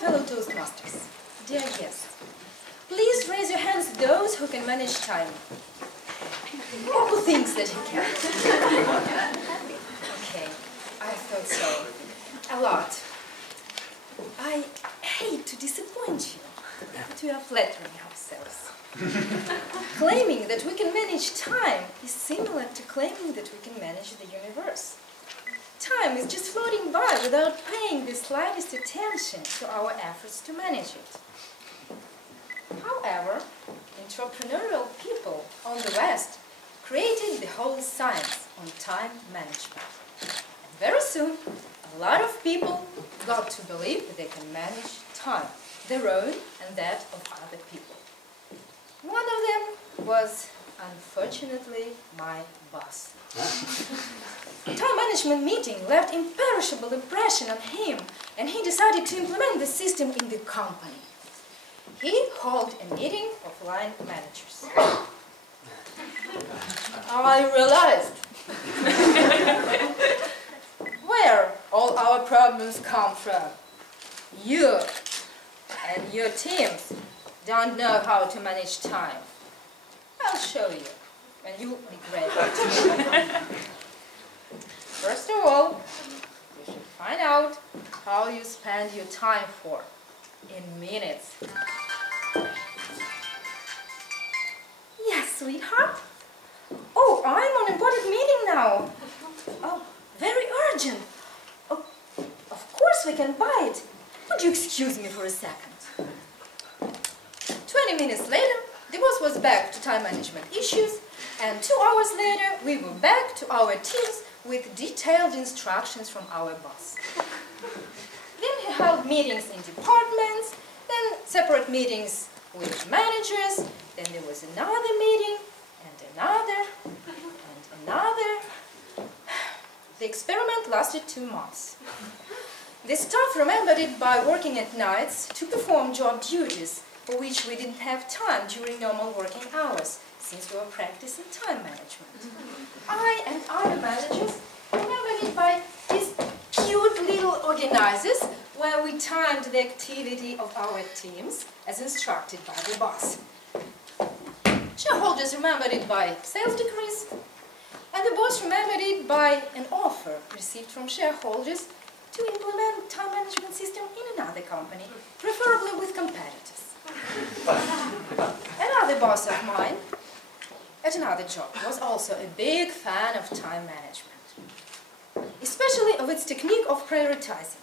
fellow Toastmasters, dear guests, please raise your hands those who can manage time. Or who thinks that he can? Okay, I thought so. A lot. I hate to disappoint you, but we are flattering ourselves. Claiming that we can manage time is similar to claiming that we can manage the universe. Time is just floating by without paying the slightest attention to our efforts to manage it. However, entrepreneurial people on the West created the whole science on time management. And very soon, a lot of people got to believe that they can manage time, their own and that of other people. One of them was, unfortunately, my boss. The time management meeting left imperishable impression on him, and he decided to implement the system in the company. He called a meeting of line managers. I realized where all our problems come from. You and your teams don't know how to manage time. I'll show you, and you'll regret it. First of all, you should find out how you spend your time for, in minutes. Yes, sweetheart? Oh, I'm on an important meeting now. Oh, very urgent. Oh, of course we can buy it. Would you excuse me for a second? 20 minutes later, the boss was back to time management issues, and 2 hours later, we were back to our teams with detailed instructions from our boss. Then he held meetings in departments, then separate meetings with managers, then there was another meeting, and another, and another. The experiment lasted 2 months. The staff remembered it by working at nights to perform job duties for which we didn't have time during normal working hours, since we were practicing time management. I and other managers remembered it by these cute little organizers where we timed the activity of our teams as instructed by the boss. Shareholders remembered it by sales decrease, and the boss remembered it by an offer received from shareholders to implement time management system in another company, preferably with competitors. Another boss of mine at another job was also a big fan of time management, especially of its technique of prioritizing.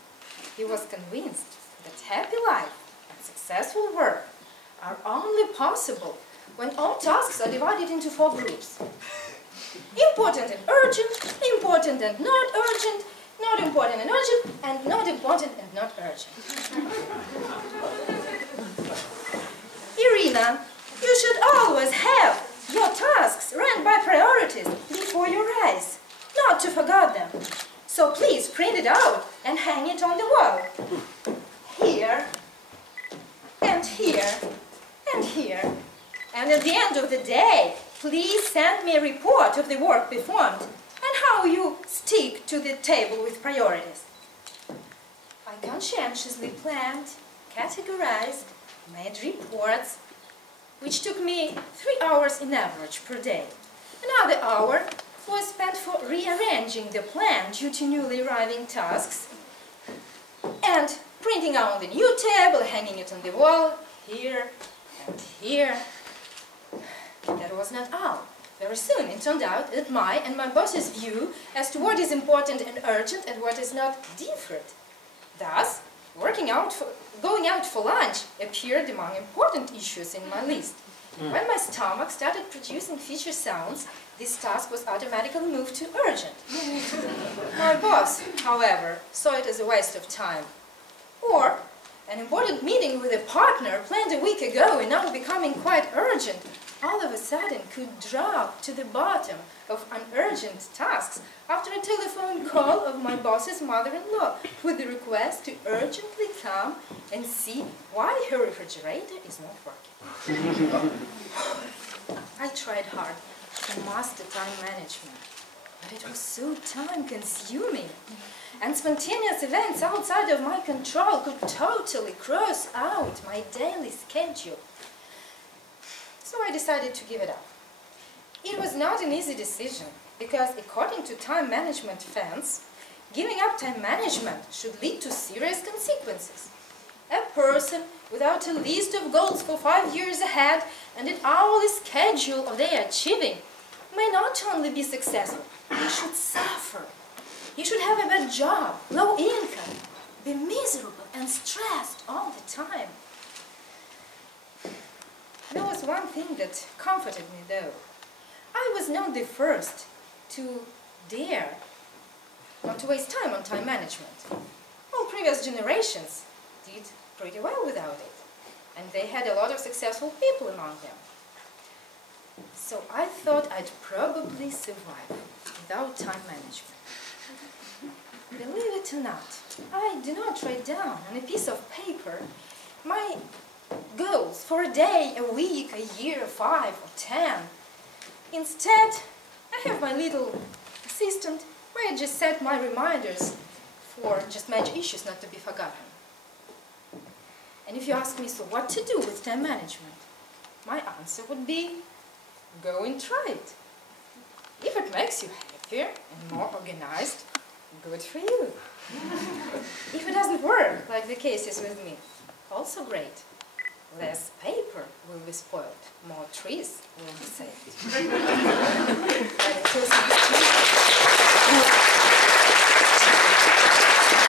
He was convinced that happy life and successful work are only possible when all tasks are divided into 4 groups. Important and urgent, important and not urgent, not important and urgent, and not important and not urgent. Irina, you should always have your tasks ranked by priorities before your eyes, not to forget them. So please print it out and hang it on the wall. Here, and here, and here. And at the end of the day, please send me a report of the work performed and how you stick to the table with priorities. I conscientiously planned, categorized, made reports, which took me 3 hours in average per day. Another hour was spent for rearranging the plan due to newly arriving tasks and printing out the new table, hanging it on the wall, here and here. That was not all. Very soon it turned out that my and my boss's view as to what is important and urgent and what is not differed. Thus, going out for lunch appeared among important issues in my list. When my stomach started producing feature sounds, this task was automatically moved to urgent. My boss, however, saw it as a waste of time. Or, an important meeting with a partner planned a week ago and now becoming quite urgent, all of a sudden could drop to the bottom of unurgent tasks after a telephone call of my boss's mother-in-law with the request to urgently come and see why her refrigerator is not working. I tried hard to master time management, but it was so time-consuming. And spontaneous events outside of my control could totally cross out my daily schedule. So I decided to give it up. It was not an easy decision, because according to time management fans, giving up time management should lead to serious consequences. A person without a list of goals for 5 years ahead and an hourly schedule of their achieving may not only be successful, he should suffer. He should have a bad job, low income, be miserable and stressed all the time. There was one thing that comforted me, though. I was not the first to dare not to waste time on time management. All previous generations did pretty well without it, and they had a lot of successful people among them. So I thought I'd probably survive without time management. Believe it or not, I do not write down on a piece of paper my goals for a day, a week, a year, 5 or 10. Instead, I have my little assistant where I just set my reminders for just major issues not to be forgotten. And if you ask me, so what to do with time management? My answer would be, go and try it. If it makes you happier and more organized, good for you. If it doesn't work, like the case is with me, also great. Less paper will be spoiled, more trees will be saved.